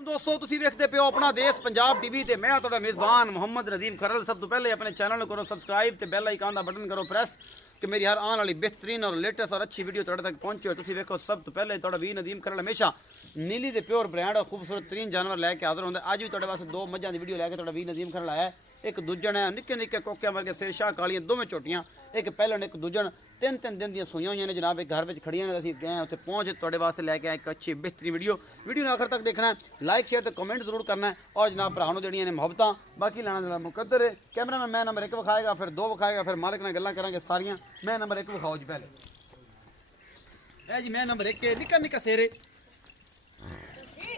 दोस्तों तुसी वेखदे पियो अपना देश पंजाब टीवी ते मैं तुहाडा मेज़बान मोहम्मद नदीम खरल। सब तो पहले अपने चैनल करो सब्सक्राइब ते बेल आइकन का बटन करो प्रेस कि मेरी हर आने वाली बेहतरीन और लेटेस्ट और अच्छी वीडियो तुहाडे तक पहुंचे। तुसी वेखो सब तो पहले तुहाडा वीर नदीम खरल हमेशा नीली ते प्योर ब्रांड और खूबसूरत तरीन जानवर लैके हाजिर होंदा। अज भी तुहाडे वास्ते दो मझां दी वीडियो लैके तुहाडा वीर नदीम खरल आया। एक दूजन है निक्के निक्के कोकियां वर्गे सिर शाह कालियां दोवें चोटियां, एक पहलन एक दूजन तीन तीन दिन दी सुइयां हुई ने जनाब। एक घर में खड़ियां ने असीं गए उत्थे पहुंच तुहाडे वास्ते लैके आए एक अच्छी बेहतरीन वीडियो ने आखिर तक देखना है, लाइक शेयर तो कमेंट जरूर करना है और जनाब भरावां नूं देनियां ने मुहब्बतां। बाकी लाना जनाब मुकद्दर है। कैमरामैन मैं नंबर 1 विखाएगा, फिर 2 विखाएगा, फिर मालिक नाल गल्लां करांगे सारियां। मैं नंबर 1 विखाओ जी पहले है जी। मैं नंबर 1 के निक्का निक्का सेरे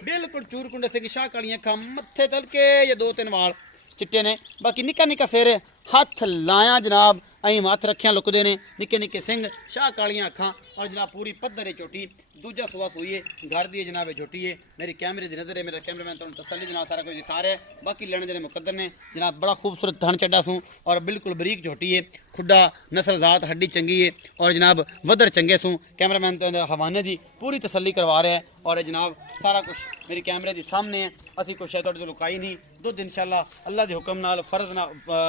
बिल्कुल चूर कुंडे से शाह कालियां अखां मत्थे तलके या 2-3 वाल चिट्टे ने। बाकी निक्का निक्का सिर हथ लाया जनाब अं हथ रखिया लुकते ने, निक्के निक्के सिंह शाह कालियां अखां और जनाब पूरी पद्धर है झोटी। दूजा सुबह सुई है घर दी जनाब झोटी है। मेरी कैमरे की नज़र है, मेरा कैमरामैन तुहानूं तसल्ली दे नाल सारा कुछ दिखा रहा है। बाकी लेने देने मुकद्दर ने जनाब। बड़ा खूबसूरत थन चड्डा सूं और बिल्कुल बरीक झोटी है। खुड्डा नस्ल जात हड्डी चंगी है और जनाब वधर चंगे सूं। कैमरामैन तो हवाने की पूरी तसल्ली करवा रहा है और जनाब सारा कुछ मेरी कैमरे के सामने है। असी कुछ है तुहाडे तो लुकाई नहीं। दुध इंशाअल्लाह अल्लाह के हुक्म नाल फर्ज ना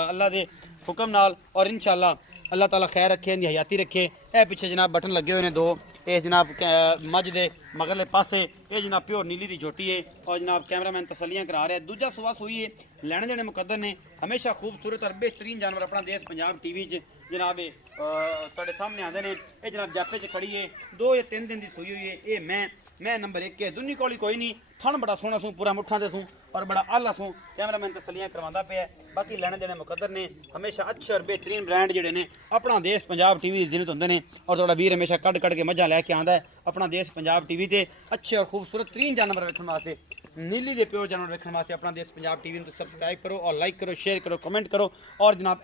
अल्लाह के हुक्म नाल और इंशाअल्लाह अल्लाह ताला खैर रखे, इनकी हयाती रखे। ए पिछे जनाब बटन लगे हुए हैं दो। ये जनाब मझ दे मगरले पासे ये जनाब प्योर नीली की झोटी है और जनाब कैमरामैन तसलियां करा रहा है। दूजा सुबह सुई है लैने देने मुकद्दर ने। हमेशा खूबसूरत और बेहतरीन जानवर अपना देश पंजाब टीवी जनाब तुहाडे सामने आते हैं। ये जनाब जाफे च खड़ी है, 2 या 3 दिन की सुई हुई है। ये मैं नंबर 1 है। दुनी कोली कोई नहीं, थन बड़ा सोहना सूं, पूरा मुठा दे सूं और बड़ा आला सूं। कैमरामैन तसलियां करवांदा पिया। बाकी लेने देने मुकद्दर ने। हमेशा अच्छे और बेहतरीन ब्रांड जिहड़े ने अपना देश पंजाब टीवी की जिन्नत होंदे ने और तुहाडा वीर हमेशा कड़ कड़ के मझां लैके आंदा है अपना देश पंजाब टीवी ते अच्छे और खूबसूरत तरीन जानवर वेखण वास्ते, नीली दे प्योर जानवर वेखण वास्ते अपना देश पंजाब टीवी नूं सबसक्राइब करो और लाइक करो, शेयर करो, कमेंट करो। और जनाब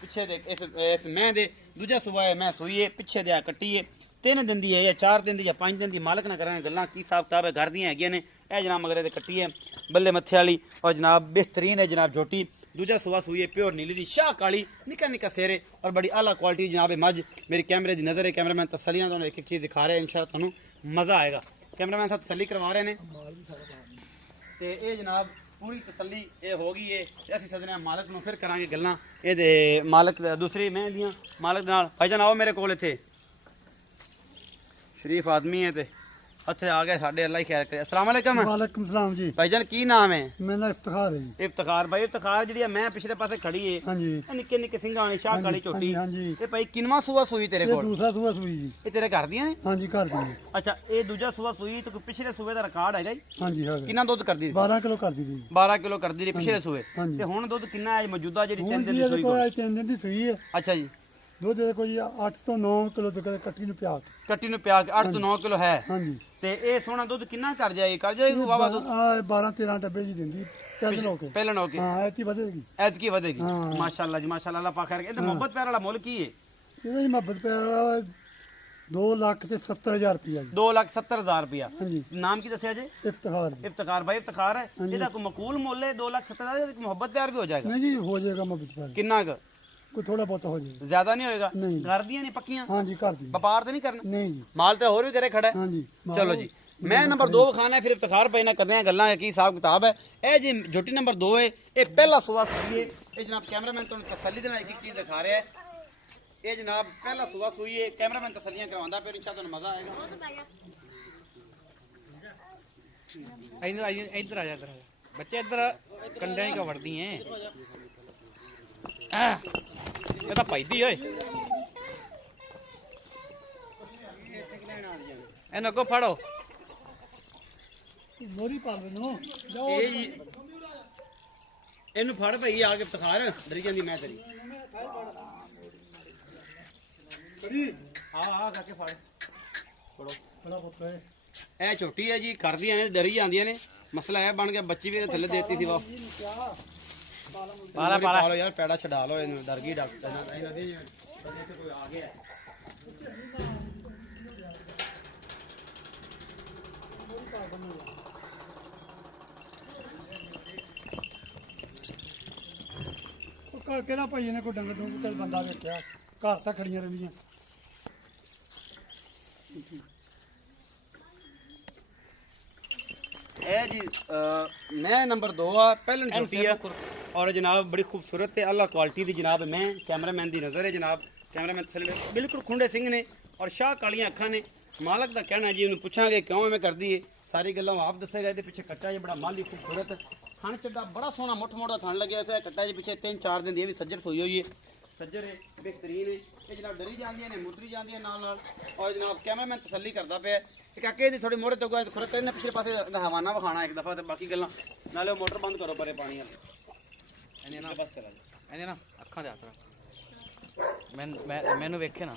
पिछे दे इस मैं दे दूजा सुबह है मैं सुई है, पिछे दे कट्टी है 3 दिन की है या 4 दिन की या 5 दिन की। मालिक ना करें गल्लां की हिसाब किताब है घर दियां हैगियां ने। यह जनाब मगरे दे कट्टी है बल्ले मत्थे वाली और जनाब बेहतरीन है जनाब झोटी। दूजा सुबह सुई है प्योर नीली दी शाह काली, निक्का निक्का सेरे और बड़ी आला क्वालिटी जनाब मझ। मेरी कैमरे की नज़र है। कैमरामैन तसलियां तुहानूं एक एक चीज़ दिखा रहे हैं, इंशाअल्लाह तुहानूं मज़ा आएगा। कैमरामैन साहब तसली करवा रहे हैं तो ये जनाब पूरी तसली ये हो गई है। असीं सदने मालिक नूं फिर करांगे गल्लां ये मालिक दूसरी मैं दियां मालिक दे नाल। भाईजान आओ मेरे कोल इत्थे, शरीफ आदमी है ते अच्छे आ गए साढ़े। अल्लाह ही खैर करे। अस्सलाम वालेकुम। वालेकुम सलाम जी। भाईजान की नाम है? मेरा इफ्तिखार है जी। इफ्तिखार भाई। इफ्तिखार जी मैं पिछले पासे खड़ी है हाँ जी निक्के निक्के सिंघां वाली शाह काली झोटी। हाँ जी ये भाई किनवा सुबह सुई तेरे ये कोल? दूसरा सुबह सुई जी। ये तेरे घर दियां ने? हाँ जी घर दी है। अच्छा ये दूजा सुबह सुई तो पिछले सूबे का रिकॉर्ड है जी? हाँ जी है। कितना दुध करदी सी? 12 किलो कर दी जी। 12 किलो करदी रही पिछले सूबे हाँ जी। ते हुण दुध कितना है मौजूदा जेडी 3 ਹੁਣ दिन ਜੀ दी ਇਹਦੇ सुई ਕੋਲ कोल? 3 ਦਿਨ ਦੀ ਸੂਈ ਹੈ। अच्छा जी ਦੁੱਧ ਦੇ ਕੋਈ 8 ਤੋਂ 9 ਕਿਲੋ ਤੱਕ ਕੱਟੀ ਨੂੰ ਪਿਆ ਕੇ। कट्टी नु प्या के 8 तो 9 किलो है हाँ जी ते ये सोना दुध कितना कर जाएगी वावा दुध? ਆ 12 13 ਡੱਬੇ ਜੀ ਦਿੰਦੀ ਚੱਲ ਲੋ ਕੇ। पहले होके ਹਾਂ ਐਤੀ ਵਧੇਗੀ। ऐतकी वधेगी हाँ। माशाल्लाह जी माशाल्लाह। अल्लाह पाक खैर करे। ते मोहब्बत प्यार वाला मुल की है? ਇਹਦਾ ਜੀ ਮੁਹੱਬਤ ਪਿਆਰ ਵਾਲਾ 2,70,000 रुपया जी। 2,70,000 रुपया। हाँ जी नाम की दसिया जी? इफ्तिखार। इफ्तिखार भाई इफ्तिखार है। हाँ जी। ਇਹਦਾ ਕੋਈ ਮਕੂਲ ਮੁੱਲ ਹੈ 2,70,000 मोहब्बत प्यार भी हो जाएगा? नहीं जी हो जाएगा मुहब्बत प्यार कितना का? कोई थोड़ा बहुत हो जाएगा। ज्यादा नहीं होएगा? नहीं। घर दियां ने पक्कियां? हाँ जी कर दी। व्यापार तो नहीं करना? नहीं जी माल तो और भी करे खड़ा है। हाँ जी चलो जी मैं नंबर 2 विखाना है फिर इफ्तिखार पे ना करते हैं गल्लां की हिसाब किताब है। ए जी झोटी नंबर 2 है। ये पहला सुबह सुई है। ये जनाब कैमरामैन तुहानूं तसल्ली दे नाल एक चीज़ दिखा रहा है। ये जनाब पहला सुबह सुई है। कैमरामैन तसल्लियां करवांदा फिर इंशाअल्लाह तुहानूं मज़ा आएगा। इधर आ जा बच्चे इधर कंडे का वरदी हैं ये तो पैदी ओए एनो को फाड़ो मोरी पाल नो जाओ। ਇਹ ਜੀ ਇਹਨੂੰ ਫੜ ਭਈ ਆ ਕੇ ਇਫਤਖਾਰ ਡਰੀ ਜਾਂਦੀ ਮੈਂ ਤੇਰੀ ਆ ਕਰਕੇ ਫੜ ਫੜੋ। बड़ा पुत्र है। ਇਹ ਛੋਟੀ ਹੈ ਜੀ ਕਰਦੀਆਂ ਨੇ ਡਰੀ ਜਾਂਦੀਆਂ ਨੇ। ਮਸਲਾ ਇਹ ਬਣ ਗਿਆ ਬੱਚੀ ਵੀ ਇਹਨੇ ਥੱਲੇ ਦੇਤੀ ਸੀ ਵਾ। पाला ਪਾ ਲਓ ਯਾਰ ਪੈੜਾ ਛਡਾ ਲਓ ਇਹਨੂੰ। ਡਰ ਗਈ ਡਾਕਟਰ ਨਾਲ ਇਹਨਾਂ ਦੇ ਕੋਈ ਆ ਗਿਆ। ਕਿਹੜਾ ਭਾਈ ਨੇ ਕੋਈ ਡੰਗਰ ਡੂੰਗ ਕੋਈ ਬੰਦਾ ਵੇਖਿਆ ਘਰ ਤਾਂ ਖੜੀਆਂ ਰਹਿੰਦੀਆਂ। ਇਹ है जी मैं नंबर 2 आ पहले छोटी है और जनाब बड़ी खूबसूरत है अल्लाह क्वालिटी दी जनाब मैं कैमरामैन दी नज़र है जनाब कैमरामैन तसल्ली बिल्कुल खुंडे सिंह ने और शाह कालियां अखां ने मालक दा कहना जी उन्हें पूछांगे क्यों मैं कर दी है सारी गल्लां आप दसेगा ये पिछे कच्चा जी बड़ा माली खूबसूरत थन चड्डा बड़ा सोहना मुठ मोड़ दा थन लगे हुआ कट्टा जी पिछे 3-4 दिन दी भी सज्जर सोई हुई है सज्जर है बेहतरीन है ये जनाब डरी जाती ने मुतरी जाती नाल और जनाब कैमरामैन तसल्ली करता पे काके दी थोड़ी मोहरे तो गए खुरक करने पिछले पासे हवाना विखाना एक दफ़ा तो बाकी गल्लां नाले मोटर बंद करो परे पानी वाली ਇਹਨੇ ਨਾ बस करा जी ਇਹਨੇ ਨਾ ਅੱਖਾਂ ਦੇ ਹੱਥ ਰੱਖ ਮੈਨੂੰ ਵੇਖੇ ਨਾ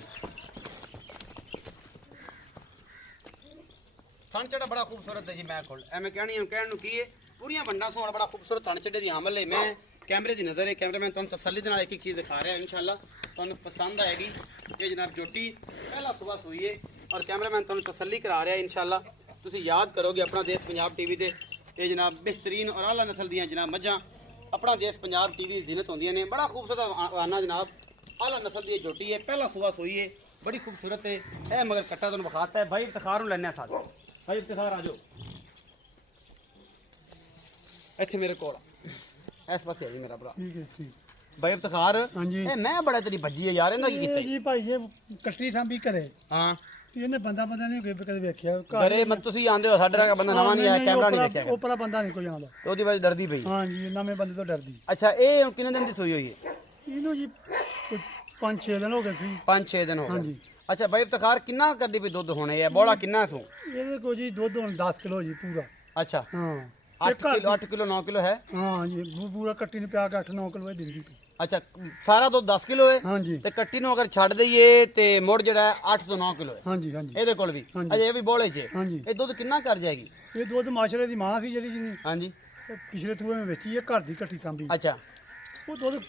थन चढ़ा बड़ा खूबसूरत है जी मैं खोल मैं कहने की है पूरियां बंडा सोना बड़ा खूबसूरत थन चढ़े दी अमल है मैं कैमरे की नज़र है कैमरामैन तुम तसल्ली दे नाल एक चीज़ दिखा रहा है इंशाल्लाह तुम पसंद आएगी ये जनाब जोटी पहला सुबह सोई है और कैमरामैन तुम तसल्ली करा रहा है इंशाल्लाह तुम याद करोगे अपना देश पंजाब टीवी दे ये जनाब बेहतरीन और आला नस्ल दी जनाब मझां अपना देश पंजाब टीवी जिनत होंदियां ने बड़ा खूबसूरत आना जनाब आला नस्ल की जोटी है पहला सुबह सोई है बड़ी खूबसूरत है ए मगर कट्टा तुम विखाता है भाई इफ्तिखार लेने साथ भाई इफ्तिखार आ जाओ ਇੱਥੇ ਮੇਰੇ ਕੋਲ ਇਸ ਪਾਸੇ ਆ ਜੀ ਮੇਰਾ ਭਰਾ ਠੀਕ ਹੈ ਠੀਕ ਬਾਈ ਇਫਤਖਾਰ ਹਾਂਜੀ। ਇਹ ਮੈਂ ਬੜਾ ਤੇਰੀ ਭੱਜੀ ਹੈ ਯਾਰ ਇਹਨਾਂ ਕੀ ਕੀਤਾ ਇਹ ਜੀ ਭਾਈ ਇਹ ਕੱਟੀ ਸਾਂਭੀ ਕਰੇ ਹਾਂ ਤੇ ਇਹਨੇ ਬੰਦਾ ਨਹੀਂ ਕਦੇ ਵੇਖਿਆ ਘਰੇ ਮਤ ਤੁਸੀਂ ਆਂਦੇ ਹੋ ਸਾਡੇ ਨਾਲ ਬੰਦਾ ਨਵਾਂ ਨਹੀਂ ਆਇਆ ਕੈਮਰਾ ਨਹੀਂ ਵੇਖਿਆ ਉਪਰਾ ਬੰਦਾ ਨਹੀਂ ਕੋਈ ਆਉਂਦਾ ਤੇ ਉਹਦੀ ਵਜ੍ਹਾ ਡਰਦੀ ਪਈ ਹਾਂ ਜੀ ਨਵੇਂ ਬੰਦੇ ਤੋਂ ਡਰਦੀ ਅੱਛਾ ਇਹ ਹੁਣ ਕਿੰਨੇ ਦਿਨ ਦੀ ਸੋਈ ਹੋਈ ਹੈ ਇਹਨੂੰ ਜੀ 5-6 ਦਿਨ ਹੋ ਗਏ ਸੀ 5-6 ਦਿਨ ਹੋ ਗਏ ਹਾਂਜੀ। ਅੱਛਾ ਬਾਈ ਇਫਤਖਾਰ ਕਿੰਨਾ ਕਰਦੀ ਪਈ ਦੁੱਧ ਹੋਣੇ ਹੈ ਬੋਲਾ ਕਿੰਨਾ ਸੂ ਇਹਦੇ ਕੋਲ ਜੀ ਦੁੱਧ ਹੁਣ 10 ਕਿਲੋ ਜੀ ਪੂਰਾ ਅੱਛਾ ਹਾਂ 8 ਕਿਲੋ 9 ਕਿਲੋ ਹੈ ਹਾਂ ਜੀ ਪੂਰਾ ਕੱਟੀ ਨੂੰ ਪਿਆ ਕੇ 8-9 ਕਿਲੋ ਇਹ ਦਿੰਦੀ ਪਈ। ਅੱਛਾ ਸਾਰਾ ਦੁੱਧ 10 ਕਿਲੋ ਹੈ ਹਾਂਜੀ ਤੇ ਕੱਟੀ ਨੂੰ ਅਗਰ ਛੱਡ ਦਈਏ ਤੇ ਮੁੜ ਜਿਹੜਾ ਹੈ 8 ਤੋਂ 9 ਕਿਲੋ ਹੈ ਹਾਂਜੀ ਹਾਂਜੀ ਇਹਦੇ ਕੋਲ ਵੀ ਹਾਂਜੀ। ਅਜੇ ਇਹ ਵੀ ਬੋਲੇ 'ਚ ਹਾਂਜੀ ਇਹ ਦੁੱਧ ਕਿੰਨਾ ਕਰ ਜਾਏਗੀ ਇਹ ਦੁੱਧ ਮਾਸ਼ਰੇ ਦੀ ਮਾਂ ਸੀ ਜਿਹੜੀ ਜੀ ਹਾਂਜੀ ਪਿਛਲੇ ਸੂਏ ਵਿੱਚ ਵੇਚੀ ਹੈ ਘਰ ਦੀ ਕੱਟੀ ਸਾਂਭੀ ਅੱਛਾ ਉਹ ਦੁੱਧ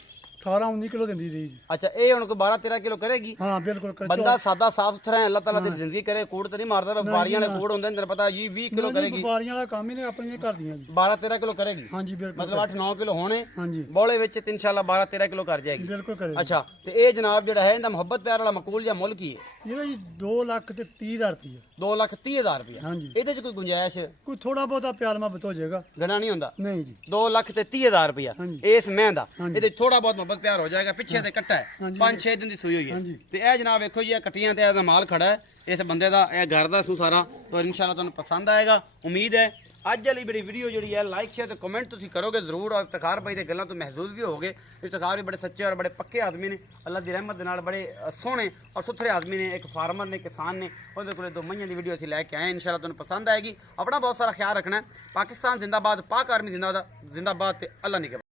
18-19 ਕਿਲੋ ਦਿੰਦੀ ਰਹੀ ਜੀ ਅੱਛਾ ਇਹ ਹੁਣ ਕੋਈ 12-13 ਕਿਲੋ ਕਰੇਗੀ ਹਾਂ ਬਿਲਕੁਲ ਬੰਦਾ ਸਾਦਾ ਸਾਫ ਸੁਥਰਾ ਹੈ ਅੱਲਾਹ ਤਾਲਾ ਦੀ ਜ਼ਿੰਦਗੀ ਕਰੇ ਕੂੜ ਤੇ ਨਹੀਂ ਮਾਰਦਾ ਵਪਾਰੀਆਂ ਵਾਲੇ ਕੂੜ ਹੁੰਦੇ ਨੇ ਤੈਨੂੰ ਪਤਾ ਜੀ 20 ਕਿਲੋ ਕਰੇਗੀ ਵਪਾਰੀਆਂ ਵਾਲਾ ਕੰਮ ਹੀ ਨੇ ਆਪਣੀਆਂ ਕਰਦੀਆਂ ਜੀ 12-13 ਕਿਲੋ ਕਰੇਗੀ ਹਾਂਜੀ ਬਿਲਕੁਲ ਮਤਲਬ 8-9 ਕਿਲੋ ਹੋਣੇ ਹਾਂਜੀ ਬੋਲੇ ਵਿੱਚ ਤੇ ਇਨਸ਼ਾਅੱਲਾ 12-13 ਕਿਲੋ ਕਰ ਜਾਏਗੀ ਬਿਲਕੁਲ ਕਰੇ ਅੱਛਾ ਤੇ ਇਹ ਜਨਾਬ ਜਿਹੜਾ ਹੈ ਇਹਦਾ ਮੁਹੱਬਤ ਪਿਆਰ ਵਾਲਾ ਮਕੂਲ ਜਾਂ ਮੁੱਲ ਕੀ ਹੈ ਇਹਦਾ ਜੀ 2,30,000 ਰੁਪਏ 2,30,000 ਰੁਪਇਆ ਹਾਂਜੀ। ਇਹਦੇ 'ਚ ਕੋਈ ਗੁੰਜਾਇਸ਼ ਕੋਈ ਥੋੜਾ ਬਹੁਤਾ ਪਿਆਰ ਮੁਹੱਬਤ ਹੋ ਜਾਏਗਾ ਗਣਾ ਨਹੀਂ ਹੁੰਦਾ ਨਹੀਂ ਜੀ 2,30,000 ਰੁਪਇਆ ਹਾਂਜੀ। ਇਸ ਮਹਿੰ ਦਾ ਹਾਂਜੀ। ਇਹਦੇ 'ਚ ਥੋੜਾ ਬਹੁਤ ਮੁਹੱਬਤ ਪਿਆਰ ਹੋ ਜਾਏਗਾ ਪਿੱਛੇ ਤੇ ਕੱਟਾ ਹੈ ਹਾਂਜੀ। 5-6 ਦਿਨ ਦੀ ਸੂਈ ਹੋਈ ਹੈ ਹਾਂਜੀ। ਤੇ ਇਹ ਜਨਾਬ ਵੇਖੋ ਜੀ ਇਹ ਕੱਟੀਆਂ ਤੇ ਇਹਦਾ ਮਾਲ ਖੜਾ ਹੈ ਇਸ ਬੰਦੇ ਦਾ ਇਹ ਘਰ ਦਾ ਸੂ ਸਾਰਾ ਤੇ ਇਨਸ਼ਾਅੱਲਾ ਤੁਹਾਨੂੰ ਪਸੰਦ ਆਏਗਾ ਉਮੀਦ ਹੈ ਅੱਜ ਵਾਲੀ ਬੜੀ ਵੀਡੀਓ ਜਿਹੜੀ ਹੈ ਲਾਈਕ ਸ਼ੇਅਰ ਤੇ ਕਮੈਂਟ ਤੁਸੀਂ ਕਰੋਗੇ ਜ਼ਰੂਰ ਔਰ ਇਫਤਖਾਰ ਭਾਈ ਦੇ ਗੱਲਾਂ ਤੋਂ ਮਹਿਜ਼ੂਜ਼ ਵੀ ਹੋਗੇ ਇਫਤਖਾਰ ਵੀ ਬੜੇ ਸੱਚੇ ਔਰ ਬੜੇ ਪੱਕੇ ਆਦਮੀ ਨੇ ਅੱਲਾ ਦੀ ਰਹਿਮਤ ਦੇ ਨਾਲ ਬੜੇ ਸੋਹਣੇ ਔਰ ਸੁਥਰੇ ਆਦਮੀ ਨੇ ਇੱਕ ਫਾਰਮਰ ਨੇ ਕਿਸਾਨ ਨੇ ਉਹਦੇ ਕੋਲੇ 2 ਮਹੀਨਿਆਂ ਦੀ ਵੀਡੀਓ ਅਸੀਂ ਲੈ ਕੇ ਆਏ ਇਨਸ਼ਾਅੱਲਾ ਤੁਹਾਨੂੰ ਪਸੰਦ ਆਏਗੀ ਆਪਣਾ ਬਹੁਤ ਸਾਰਾ ਖਿਆਲ ਰੱਖਣਾ ਹੈ ਪਾਕਿਸਤਾਨ ਜ਼ਿੰਦਾਬਾਦ ਪਾਕ ਆਰਮੀ ਜ਼ਿੰਦਾਬਾਦ ਤੇ ਅੱਲਾ ਨਿਗਹਿਬਾਨ